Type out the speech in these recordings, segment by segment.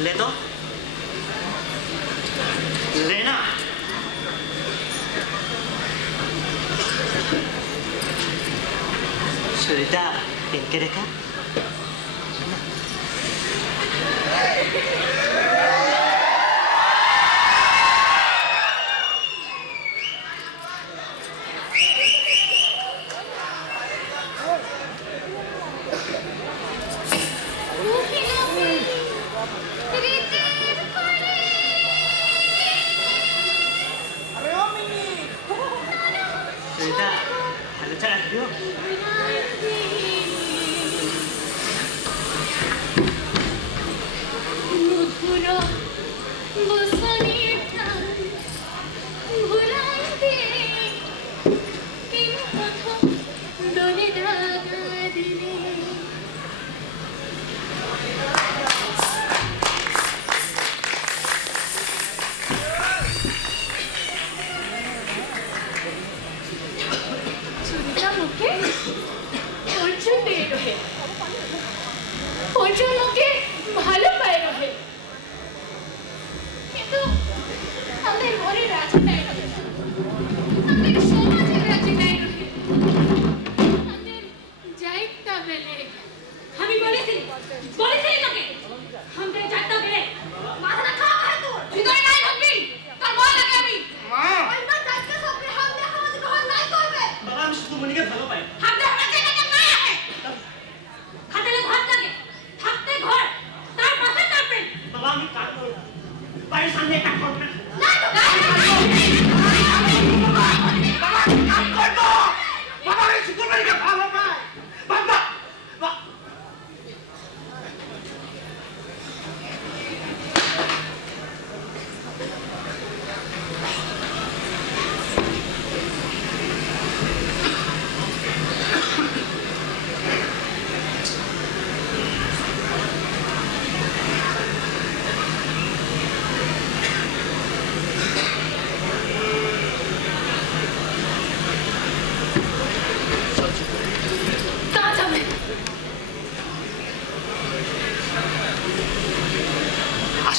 ले तो लेना सुरीता इनके देखा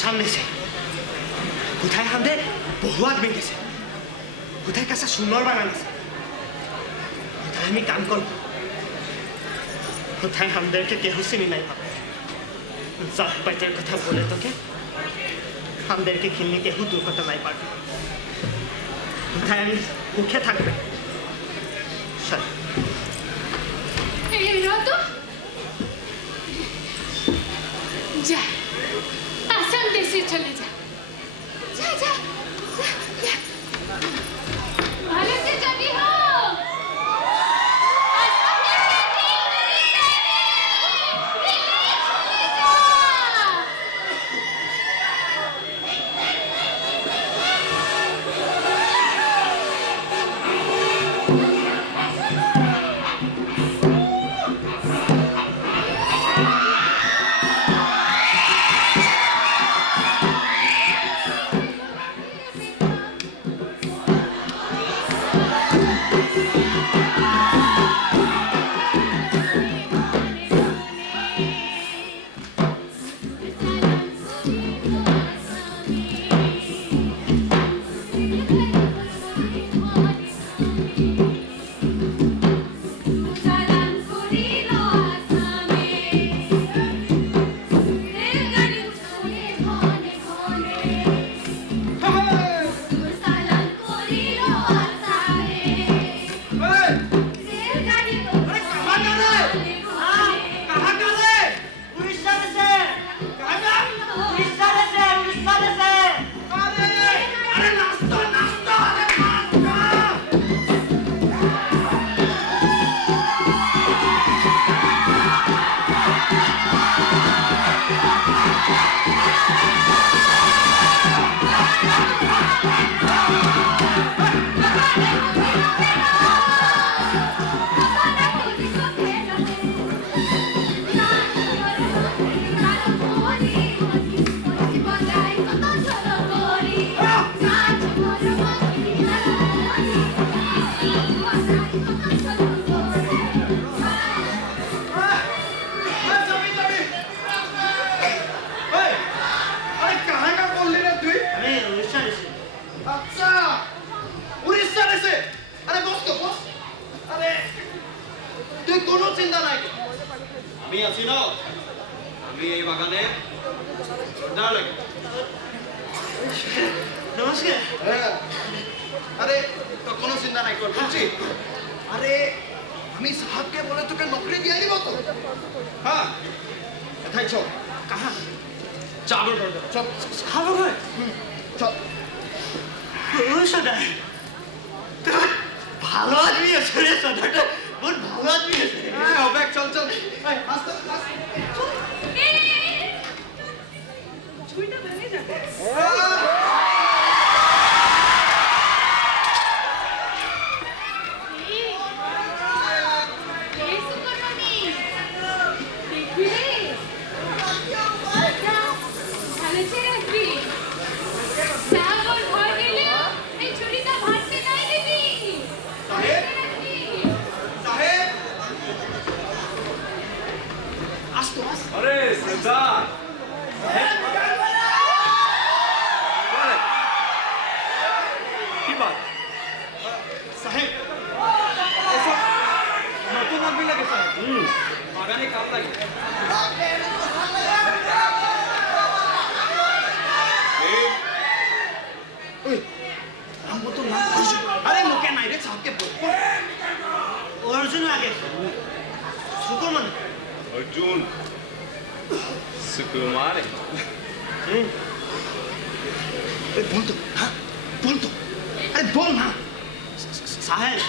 सामने से कुठाई हमदे बहुत आदमी से कुठाई कैसा सुंदर बनाने से कुठाई में काम कर कुठाई हमदे के केहू से नहीं पाते सब बच्चे कथा बोले तो के हमदे के खिलने केहू दूर कथा नहीं पाते कुठाई मुख्य থাকবে सर ये रातो जा आसाम देश से चले जा जा जा जा भारत से चली हो आसाम আছি ন আমি এই বাগানে জোরদার লাগে নমস্কার আরে তো কোনো চিন্তা নাই কর বুঝছি আরে আমি সাহেবকে বলে তোকে নকরি দিয়ে দিব তো হ্যাঁ এথাই চল কাহা চাবল করে দে চল খাবো কই চল ও সদাই তো ভালো আদমি আছে রে সদাটা বহুত ভালো আদমি আছে হ্যাঁ হবে চল চল এই আস্তে আস্তে ছুরিটা ভেঙে যাবে এই সুকরমণি দেখবি রে ভালো ছেড়ে আসবি সাগর ভয় গেলে এই ছুরিটা ভাঙতে নাই দিবি সাহেব সাহেব আস্তে আস্তে अरे सरदार की बात সাহেব এসব নতুন আদমি লাগে সাহেব বাগানে কাম লাগে ওই নাম বলতো নাম আরে মুখে নাই রে সাহেবকে বল অর্জুন লাগে সুকুরমণি अर्जुन सुकुमार বল তো হ্যাঁ বল তো আরে বল না साहेब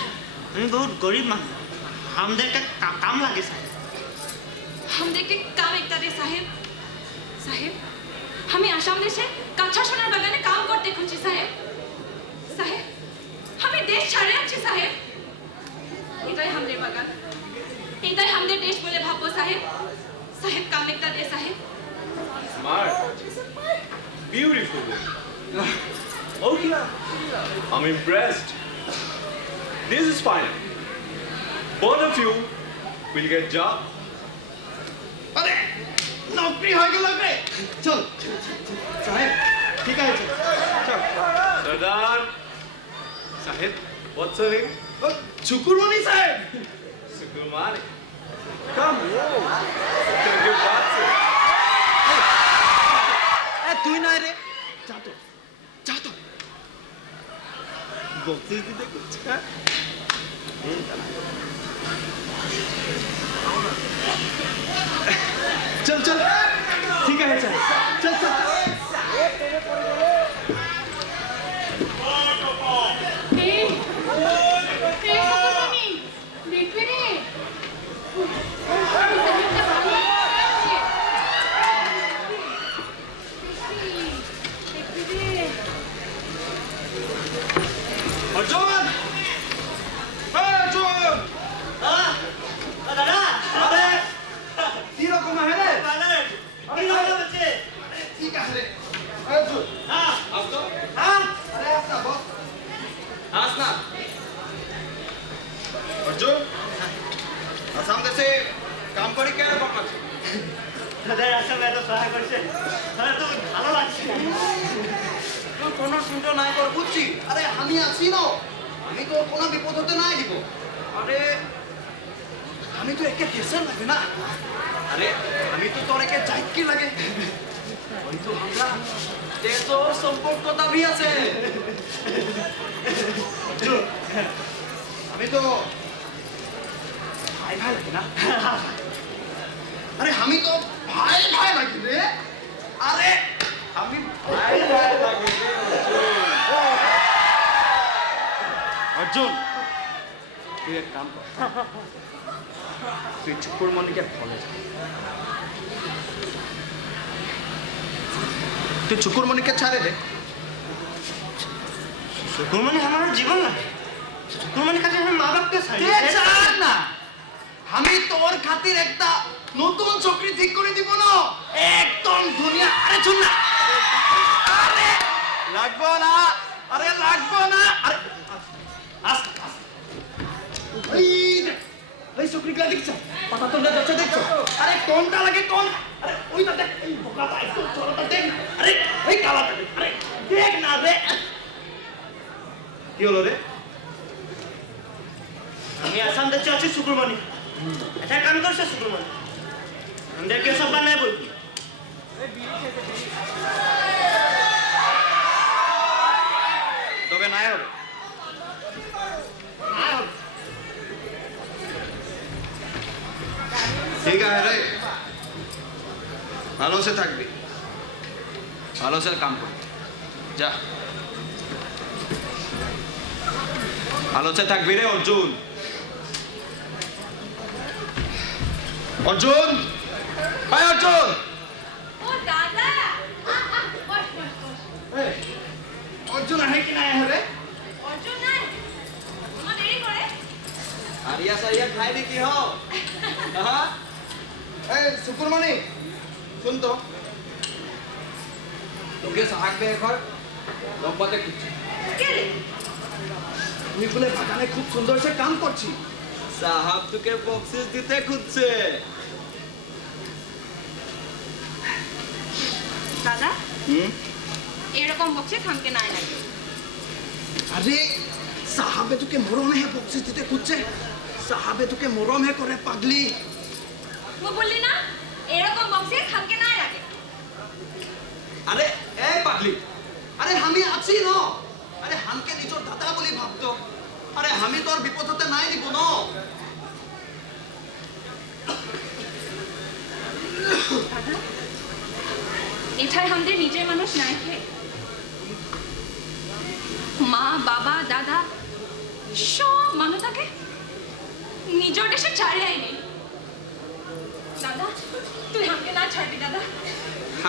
আমি বহুত গরিব মানুষ আমাদেরকে কাম লাগে সাহেব हम देखते काम एकता दे साहेब साहेब हमें आसाम देशे काछा सोनार बागाने काम करते खुঁজি साहेब साहेब हमें देश ছাড়ে আছি साहेब এটাই আমাদের বাগান এটাই আমাদের দেশ বলে ভাববো साहेब साहेब काम एकता दे साहेब smart beautiful okay I'm impressed this is fine both of you will get job আরে নকরি হয়ে গেল রে চল সাহেব ঠিক আছে চল सरदार साहिब what's your name শুকুরমণি সাহেব सुकुमार come tell your boss এ তুই না রে যা তো বক্সিস দিতে করছিস হ্যাঁ চল চল ঠিক আছে চল চল চল এই সুকরমণি দেখবি রে সাহেবটা ভালো আছে দেখবি রে অর্জুন অর্জুন দাদা আরে কি রকম আছে রে কি ভালো আছে ঠিক আছে রে অর্জুন হ্যাঁ আসতো হ্যাঁ আরে আসনা বস আসনা অর্জুন আসাম দেশে কাম করে কেন করছিস দাদা আসলে এত সহায় করছে তাহলে তো ভালো লাগছে কোনো চিন্তা নাই কর বুঝছি আরে আমি আছি না আমি তো কোনো বিপদ হতে নাই দিব আরে আমি তো একে দেশের লাগে না আরে আমি তো তোর একে যাইকি লাগে কিন্তু আমরা দেশর সম্পর্ক দাবি আছে আমি তো ভাই ভাই লাগে না আরে আমি তো ভাই ভাই লাগি রে আরে আমি ভাই ভাই লাগি রে অর্জুন তুই এক কাম কর তুই চুকুরমণিকে ফলে যা তুই চুকুরমণিকে ছাড়ে দে সুকুরমণি আমার জীবন লাগে সুকুরমণির কাছে আমি মা বাপকে ছাড় না আমি তোর খাতির একটা নতুন চাকরি ঠিক করে দিব না একদম দুনিয়া আরে শুন না আরে লাগবো না আরে লাগবো না আরে আস এই চাকরিগুলা দেখছ পাতা তোমরা যাচ্ছে দেখছো আরে কোনটা লাগে কোন আরে ওইটা দেখ এই বোকাটা একটু চলটা দেখ না আরে ওই কালাটা দেখ আরে দেখ না রে কি হলো রে আমি আসাম দেশে আছি সুকুরমণি এটা কাম করছে সুকুরমণি अंदर क्या सब बनना है बोल তবে নাই হবে ঠিক আছে রে ভালো সে থাকবি ভালো সে কাম করবি যা ভালো সে থাকবি রে অর্জুন অর্জুন ভাই অর্জুন ও দাদা অর্জুন আহে কি নাই আহে রে অর্জুন নাই তোমার দেরি করে আরিয়া সারিয়া খাই নি কি হও হ্যাঁ এই শুকুরমণি শুন তো তোকে সাহায্য এখন লম্বাতে খুঁজছি কে রে তুই বলে বাগানে খুব সুন্দর সে কাম করছি সাহাব তোকে বক্সিস দিতে খুঁজছে দাদা এরকম বকছে থামকে নাই লাগে আরে সাহাবে তোকে মরমে বক্সিস দিতে খুঁজছে সাহাবে তোকে মরমে করে পাগলি মই বললি না এরকম বকছে থামকে নাই লাগে আরে এই পাগলি আরে আমি আছি ন আরে হামকে নিজর দাদা বলি ভাবতো আরে আমি তোর বিপদ হতে নাই দিব ন দাদা এঠাই আমাদের নিজের মানুষ নাই হে মা বাবা দাদা সব মানুষ থাকে নিজের দেশে ছাড়িয়াই নেই দাদা তুই আমাকে না ছাড়বি দাদা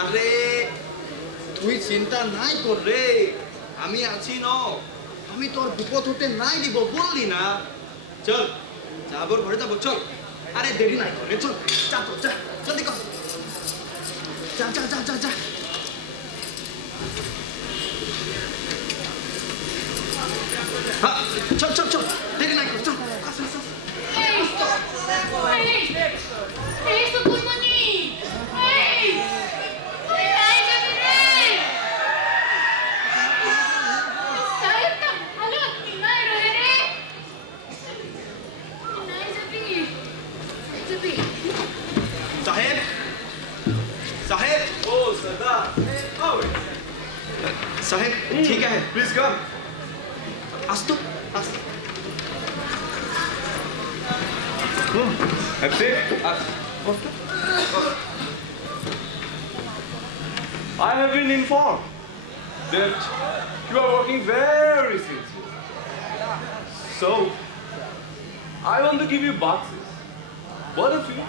আরে তুই চিন্তা নাই কর রে আমি আছি ন আমি তোর বিপদ হতে নাই দিব বললি না চল যাবর ঘরে যাবো চল আরে দেরি নাই করে চল যা তো যা জলদি কর যা যা যা যা যা হ্যাঁ চল চল চল দেরি নাই কর চল আস আস আস এই সুকুরমণি এই তুই নাই যাবি রে সাহেব তো ভালো নাই রহে রে নাই যাবি যাবি साहेब साहेब Oh, Sardar. How are you? साहेब ठीक है Please come. आज तो आज Have a seat. I have been informed that you are working very sincerely. So, I want to give you boxes. What of you?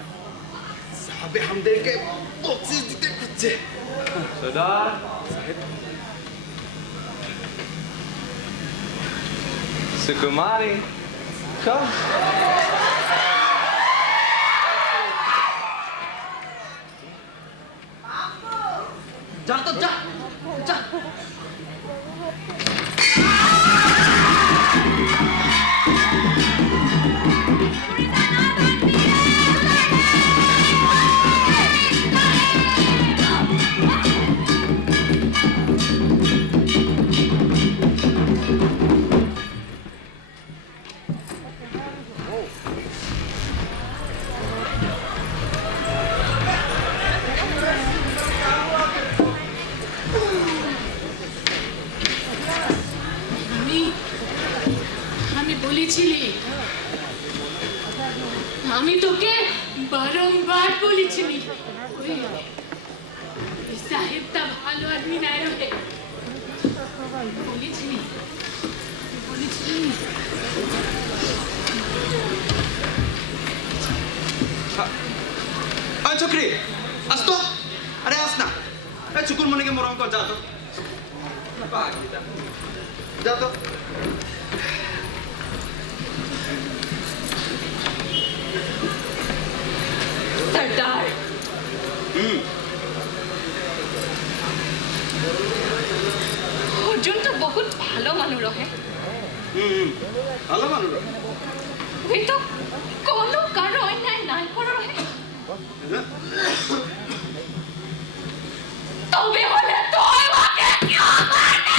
साहब हमदेরকে বক্সিস দিতে খুঁজছে Sardar. Sukumari, come. যা তো যা যা আমি বলেছিলি আমি তোকে বারংবার বলেছিলি ওই সাহেবটা ভালো আদমি নাই রহে বলেছিলি বলেছিলি আয় চক্রি আস তো আরে আস না এই চুকুরমণিকে মরম কর যা তো যা তো সর্দার অর্জুন তো বহুত ভালো মানুষ রহে ভালো মানুষ ওই তো কোনো কারো অন্যায় নাই করে রহে তবে হলে তুই ওকে কেউ মারলি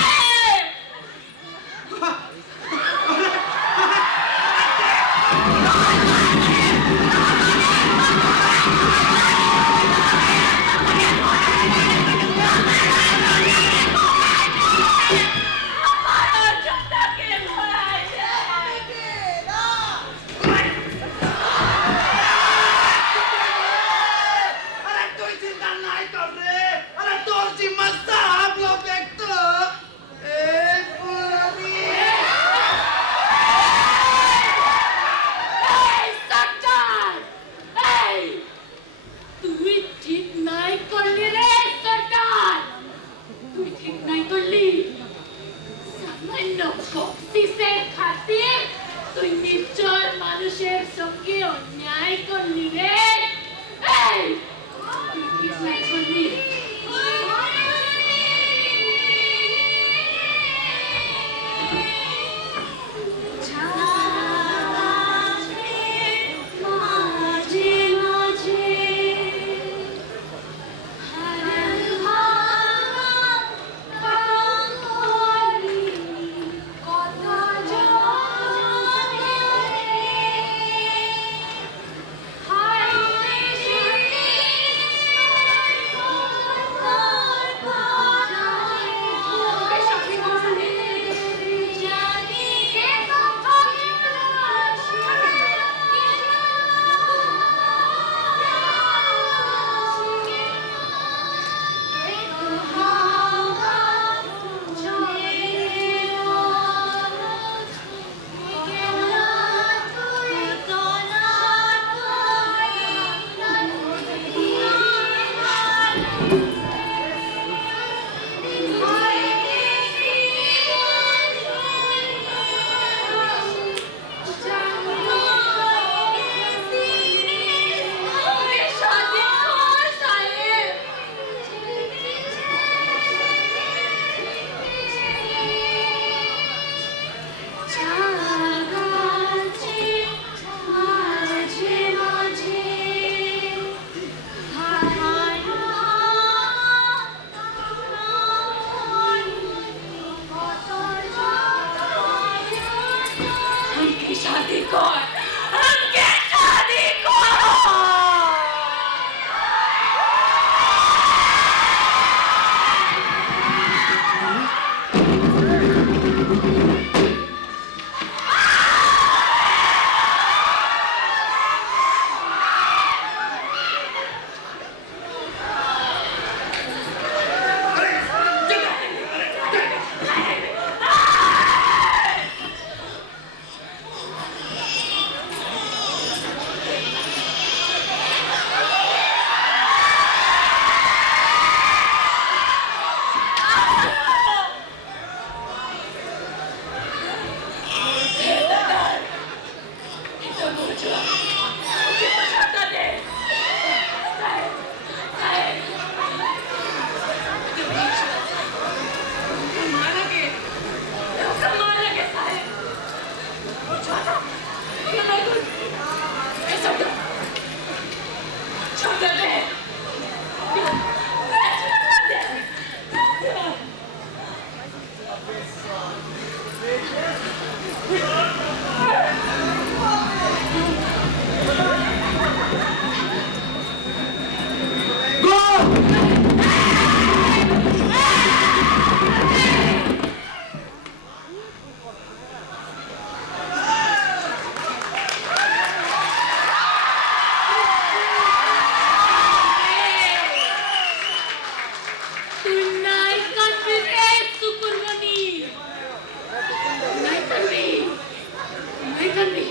কান্দি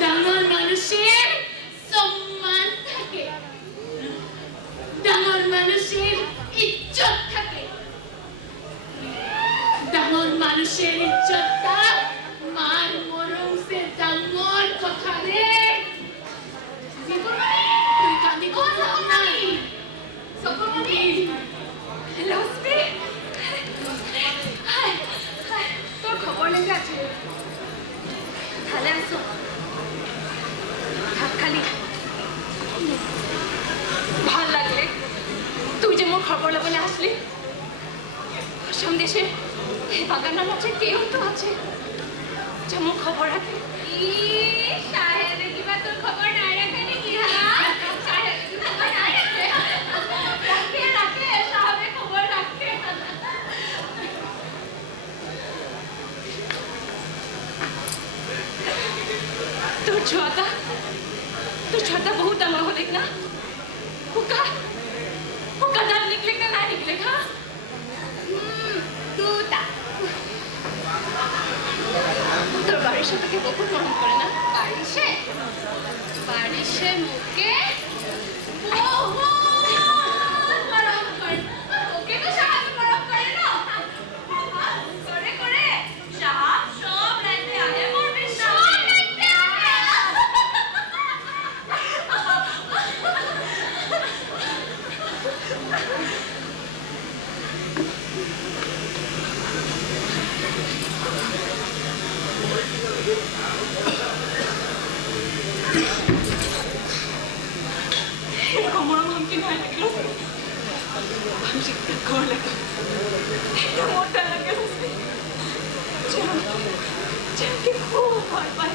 ডাঙর মানুষের সম্মান থাকে ডাঙর মানুষের ইজ্জত থাকে ডাঙর মানুষের ইজ্জতটা মার মরম সে ডাঙর কথা রে তুই কান্দি কোন নাই সকলমণি লক্ষ্মী হাই হাই তোর খবর লেগে আছে তাহলে আসো হাত খালি ভাল লাগলে তুই যে মোর খবর লবলে আসলি আসাম দেশে এই বাগানের মাঝে কেউ তো আছে যে মোর খবর রাখে সাহেব কিবা তোর খবর নাই রাখে নাকি হ্যাঁ সাহেব খবর নাই রাখে রাখে রাখে সাহেব খবর রাখে তোর छुआता बहुत डांगा हो देखना उसका नाम निकलेगा ना निकलेगा टूटा তোর বাড়ির সাথে কি বহুত মরম করে না বাড়িশে মুখে বহুত মরম করে ওকে তো সাহায্য মরম করে না করে সাহাব সব রাইতে আগে মরবে সব রাইতে আগে এরকম মরম হামকি নয় লাগলো আমি শিখতে খবর লাগে এটা মোটা লাগে জ্যামকে খুব ভয় পায়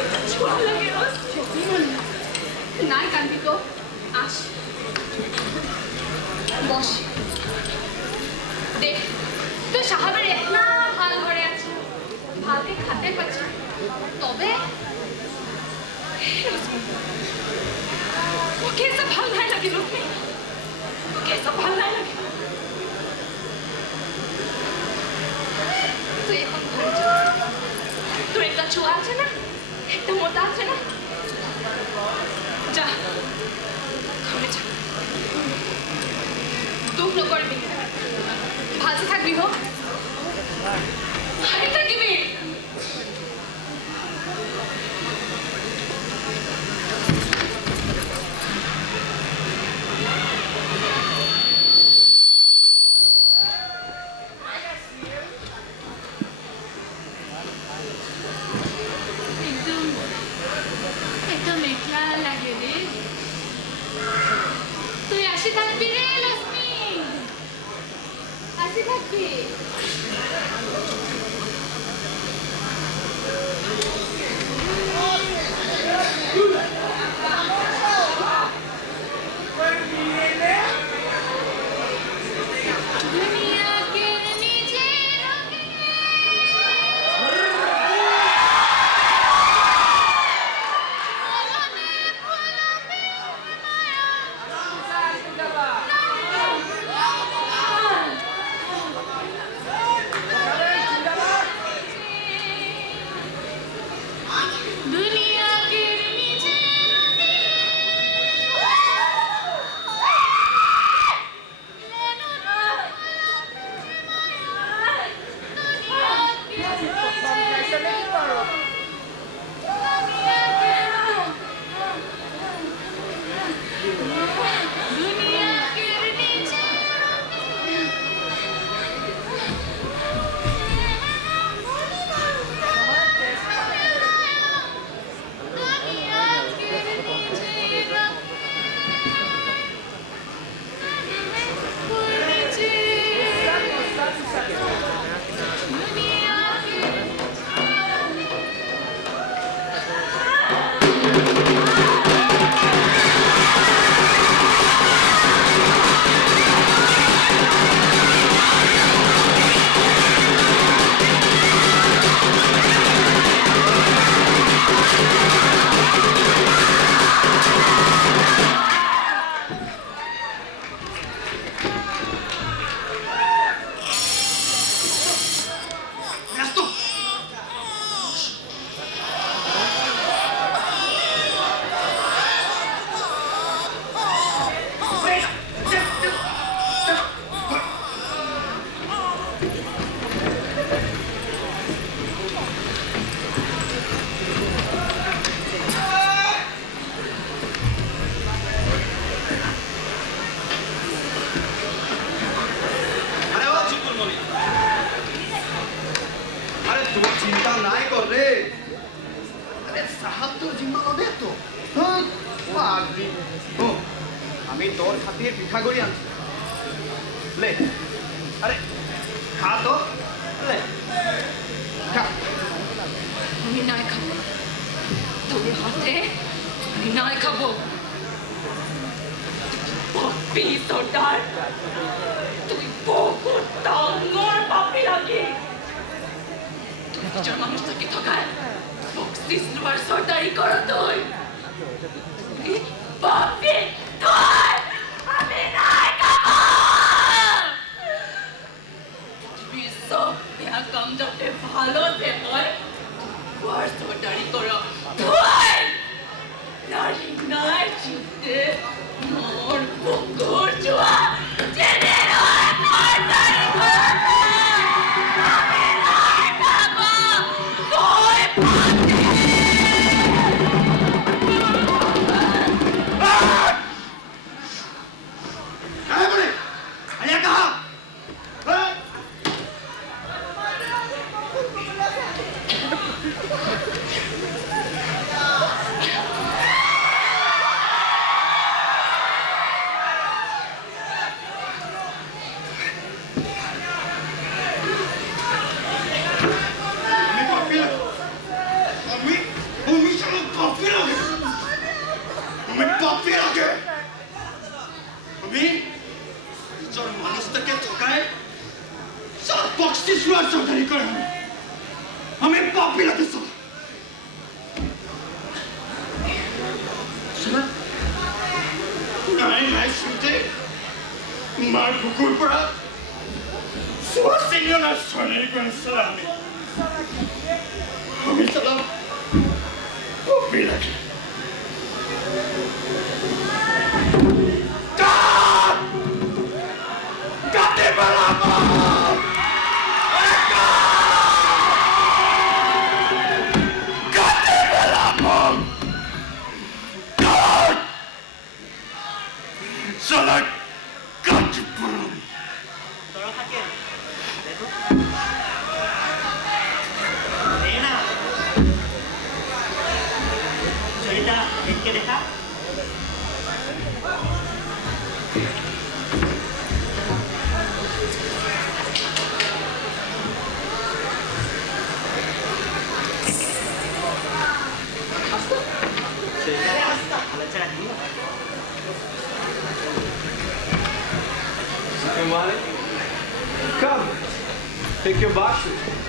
এটা ছোঁয়া লাগে রোজ নাই কান্দি তো আস বস দেখ তুই সাহাবের এতনা ভাল ঘরে আছে ভাতে খাতে পাচ্ছে তবে ওকে এসব ভাল নাই লাগে রুক্মি ওকে এসব ভাল নাই লাগে তুই এখন ঘরে যা তোর একটা ছোঁয়া আছে না একটা মোটা আছে না যা ঘরে যা দুঃখ করবি ভালো থাকবি হোক হাই থাকিবি একদম মেঘলা লাগে রে তুই আসি থাকবি রে লক্ষ্মী আসি থাকবি रात्रीर पिठागुड़ी आन ले अरे खा तो ले खा আমি নাই খাবো তোর হাতে আমি নাই খাবো পাপি সর্দার তুই বহুত ডাঙর পাপি লাগি তুই নিজের মানুষটাকে ঠকায় বক্সিস লোয়ার সর্দারি করো তুই পাপি তুই আমি নাই খাবো বিশ্ব ইয়া কাম যাতে ভালো সে হয় ওর সর্দারি করো তুই নারী নাই জিতে মোর বুকুর জুয়া জেনে রয় সর্দারি করো আমি নাই খাবো তুই পাপি अरे बोले अरे कहा हमें पापी लगे सब सुना नहीं सुनते मार कुकुर पड़ा सुहासिनियों ना सोने को सलामी हमें सलाम पापी लगे काटे बराबर Salah kacu belum. Tolong kakek. Rena. Cerita देखके देखा. Come, take your boxes.